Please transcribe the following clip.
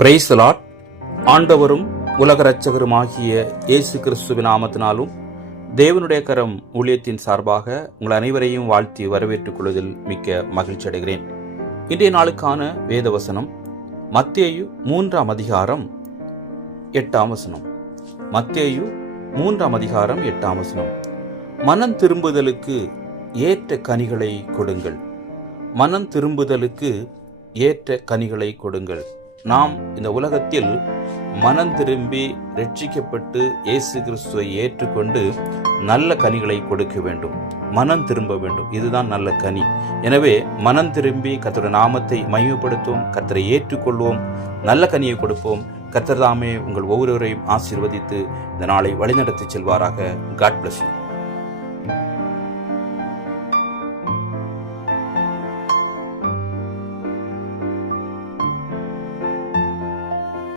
Praise the Lord. ஆண்டவரும் உலக இரட்சகருமாகிய இயேசு கிறிஸ்துவின் நாமத்தினாலும் தேவனுடைய கரம் ஊழியத்தின் சார்பாக உங்கள் அனைவரையும் வாழ்த்தி வரவேற்றுக் கொள்வதில் மிக்க மகிழ்ச்சி அடைகிறேன். இன்றைய நாளுக்கான வேத வசனம் மத்தேயு 3ஆம் அதிகாரம் 8ஆம் வசனம். மத்தேயு 3ஆம் அதிகாரம் 8ஆம் வசனம். மனம் திரும்புதலுக்கு ஏற்ற கனிகளை கொடுங்கள். மனம் திரும்புதலுக்கு ஏற்ற கனிகளை கொடுங்கள். நாம் இந்த உலகத்தில் மனம் திரும்பி ரட்சிக்கப்பட்டு இயேசு கிறிஸ்துவை ஏற்றுக்கொண்டு நல்ல கனிகளை கொடுக்க வேண்டும். மனம் திரும்ப வேண்டும். இதுதான் நல்ல கனி. எனவே மனம் திரும்பி கர்த்தருடைய நாமத்தை மகிமைப்படுத்துவோம், கர்த்தரை ஏற்றுக்கொள்வோம், நல்ல கனியை கொடுப்போம். கர்த்தர் தாமே உங்கள் ஒவ்வொருவரையும் ஆசீர்வதித்து இந்த நாளை வழிநடத்தி செல்வாராக. God bless you.